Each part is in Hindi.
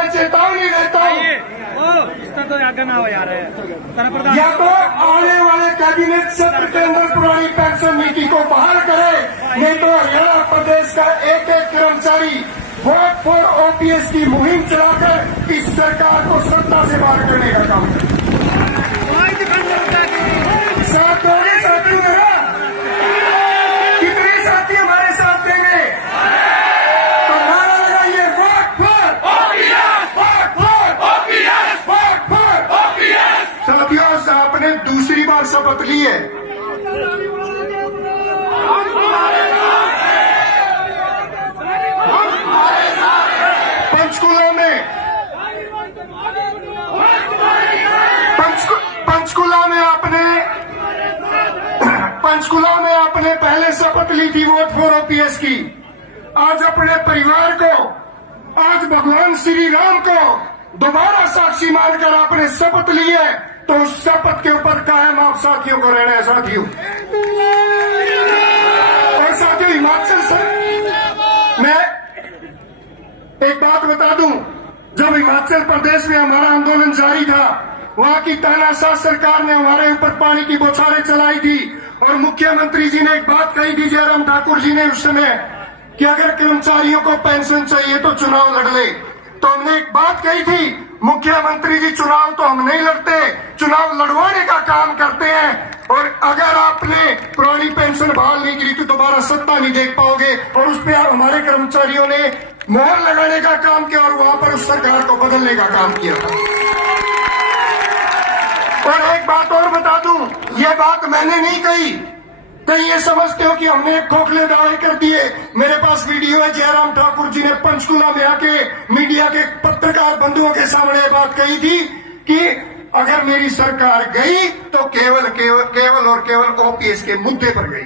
मैं चेतावनी देता हूँ, इसका तो आगे ना हो यार, या तो आने वाले कैबिनेट सत्र के अंदर पुरानी पेंशन नीति को बहाल करे, नहीं तो हरियाणा प्रदेश का एक एक कर्मचारी वोट फॉर ओपीएस की मुहिम चलाकर इस सरकार को सत्ता से बाहर करने का काम करे। साथ दोगे साथियों मेरा? कितने साथी हमारे साथ देंगे? तो नारा लगाइए, vote for OPS, vote for OPS, vote for OPS. साथियों, आपने दूसरी बार शपथ ली है। पंचकुला में आपने पहले शपथ ली थी वोट फॉर ओपीएस की। आज अपने परिवार को, आज भगवान श्री राम को दोबारा साक्षी मानकर आपने शपथ ली है, तो उस शपथ के ऊपर कायम आप साथियों को रहना है। साथियों और साथियों, हिमाचल से मैं एक बात बता दूं, जब हिमाचल प्रदेश में हमारा आंदोलन जारी था, वहां की तानाशाह सरकार ने हमारे ऊपर पानी की बौछारें चलाई थी और मुख्यमंत्री जी ने एक बात कही थी, जयराम ठाकुर जी ने उस समय, कि अगर कर्मचारियों को पेंशन चाहिए तो चुनाव लड़ ले। तो हमने एक बात कही थी, मुख्यमंत्री जी चुनाव तो हम नहीं लड़ते, चुनाव लड़वाने का काम करते हैं, और अगर आपने पुरानी पेंशन बहाल नहीं की तो दोबारा सत्ता नहीं देख पाओगे। और उस पर हमारे कर्मचारियों ने मोहर लगाने का काम किया और वहां पर उस सरकार को बदलने का काम किया था। और एक बात और बता दूं, ये बात मैंने नहीं कही, कहीं ये समझते हो कि हमने खोखले दावे कर दिए। मेरे पास वीडियो है, जयराम ठाकुर जी ने पंचकुला में आके मीडिया के पत्रकार बंधुओं के सामने बात कही थी कि अगर मेरी सरकार गई तो केवल केवल केवल और केवल ओपीएस के मुद्दे पर गई।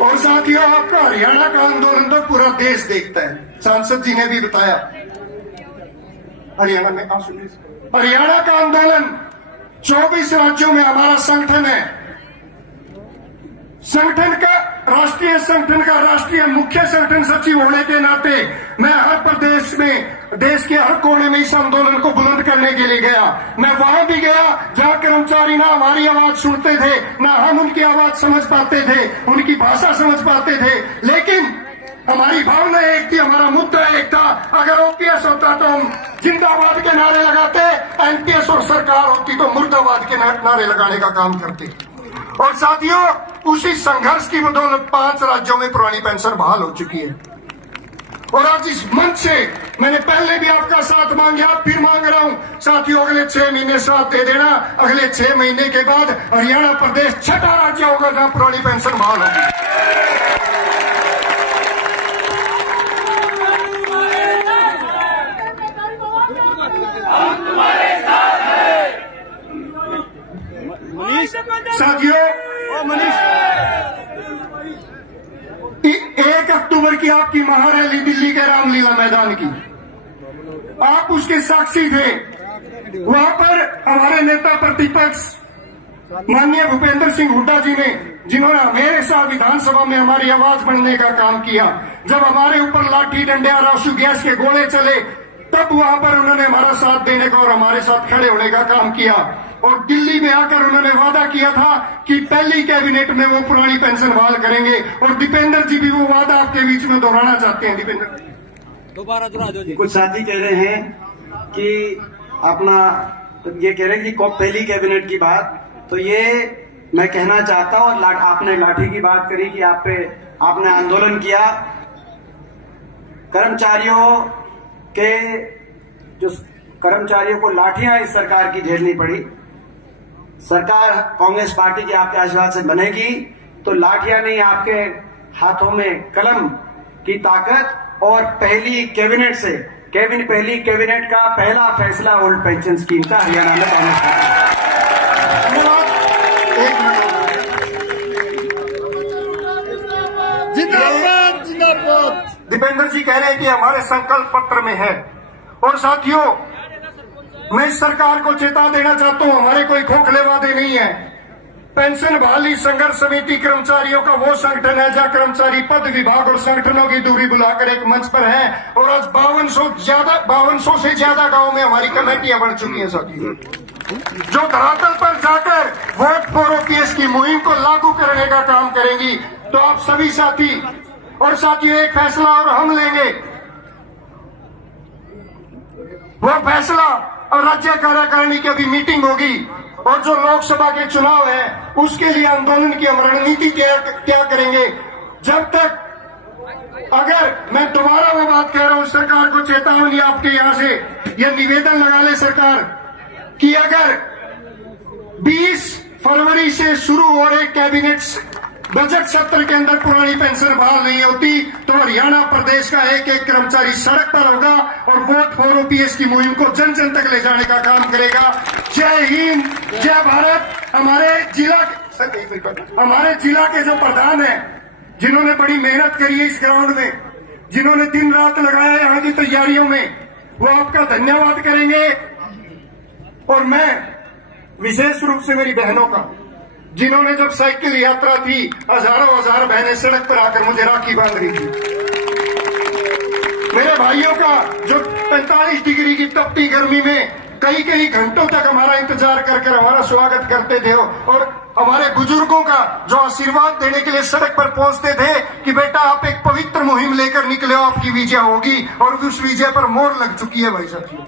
और साथियों, आपका हरियाणा का आंदोलन तो पूरा देश देखता है। सांसद जी ने भी बताया, हरियाणा में हरियाणा का आंदोलन 24 राज्यों में हमारा संगठन है। संगठन का राष्ट्रीय संगठन का राष्ट्रीय मुख्य संगठन सचिव होने के नाते मैं हर प्रदेश में, देश के हर कोने में इस आंदोलन को बुलंद करने के लिए गया। मैं वहां भी गया जहां कर्मचारी ना हमारी आवाज सुनते थे, ना हम उनकी आवाज समझ पाते थे, उनकी भाषा समझ पाते थे, लेकिन हमारी भावना एक थी, हमारा मुद्दा एक था। अगर ओपीएस होता तो हम जिंदाबाद के नारे लगाते, एनपीएस और सरकार होती तो मुर्दाबाद के नारे लगाने का काम करते। और साथियों, उसी संघर्ष की बदौलत 5 राज्यों में पुरानी पेंशन बहाल हो चुकी है। और आज इस मंच से मैंने पहले भी आपका साथ मांगा, फिर मांग रहा हूं साथियों, अगले 6 महीने साथ दे देना। अगले 6 महीने के बाद हरियाणा प्रदेश 6ठा राज्य होगा जहां पुरानी पेंशन बहाल होगी। साथियों, 1 अक्टूबर की आपकी महारैली दिल्ली के रामलीला मैदान की, आप उसके साक्षी थे। वहां पर हमारे नेता प्रतिपक्ष माननीय भूपेंद्र सिंह हुड्डा जी ने, जिन्होंने हमेशा विधानसभा में हमारी आवाज बनने का काम किया, जब हमारे ऊपर लाठी डंडे और आंसू गैस के गोले चले, तब वहां पर उन्होंने हमारा साथ देने का और हमारे साथ खड़े होने का काम किया। और दिल्ली में आकर उन्होंने वादा किया था कि पहली कैबिनेट में वो पुरानी पेंशन बहाल करेंगे। और दीपेंद्र जी भी वो वादा आपके बीच में दोहराना चाहते हैं। दीपेंद्र दोबारा दोहरा दो। कुछ साथी कह रहे हैं कि अपना, तो ये कह रहे हैं कि पहली कैबिनेट की बात, तो ये मैं कहना चाहता हूं। और आपने लाठी की बात करी कि आपने आंदोलन किया, कर्मचारियों को लाठियां इस सरकार की झेलनी पड़ी। सरकार कांग्रेस पार्टी की आपके आशीर्वाद से बनेगी तो लाठियां नहीं, आपके हाथों में कलम की ताकत। और पहली कैबिनेट का पहला फैसला ओल्ड पेंशन स्कीम का हरियाणा में कांग्रेस जिंदाबाद जिंदाबाद। दीपेंद्र जी कह रहे हैं कि हमारे संकल्प पत्र में है। और साथियों, मैं इस सरकार को चेता देना चाहता हूं, हमारे कोई खोखले वादे नहीं है। पेंशन बहाली संघर्ष समिति कर्मचारियों का वो संगठन है जहां कर्मचारी पद विभाग और संगठनों की दूरी बुलाकर एक मंच पर है, और आज 5200 से ज्यादा गांव में हमारी कमेटियां बढ़ चुकी हैं साथियों, जो धरातल पर जाकर वोट फॉर ओपीएस की मुहिम को लागू करने का काम करेंगी। तो आप सभी साथी और साथियों, एक फैसला और हम लेंगे, वो फैसला और राज्य कार्यकारिणी की अभी मीटिंग होगी, और जो लोकसभा के चुनाव है उसके लिए आंदोलन की हम रणनीति क्या करेंगे। जब तक, अगर मैं दोबारा वो बात कह रहा हूं, सरकार को चेतावनी आपके यहां से यह निवेदन लगा ले सरकार कि अगर 20 फरवरी से शुरू हो रहे कैबिनेट बजट सत्र के अंदर पुरानी पेंशन बहाल नहीं होती तो हरियाणा प्रदेश का एक एक कर्मचारी सड़क पर होगा और वोट फॉर ओपीएस की मुहिम को जन जन तक ले जाने का काम करेगा। जय हिंद, जय भारत। हमारे जिला के जो प्रधान हैं, जिन्होंने बड़ी मेहनत करी है इस ग्राउंड में, जिन्होंने दिन रात लगाया है यहाँ की तैयारियों में, वो आपका धन्यवाद करेंगे। और मैं विशेष रूप से मेरी बहनों का, जिन्होंने जब साइकिल यात्रा थी, हजारों हजार बहनें सड़क पर आकर मुझे राखी बांध रही थी। मेरे भाइयों का, जो 45 डिग्री की तपती गर्मी में कई घंटों तक हमारा इंतजार कर हमारा स्वागत करते थे, और हमारे बुजुर्गों का, जो आशीर्वाद देने के लिए सड़क पर पहुंचते थे कि बेटा आप एक पवित्र मुहिम लेकर निकले हो, आपकी विजय होगी, और उस विजय पर मोहर लग चुकी है भाई साथियों।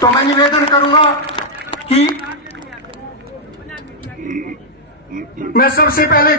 तो मैं निवेदन करूंगा कि मैं सबसे पहले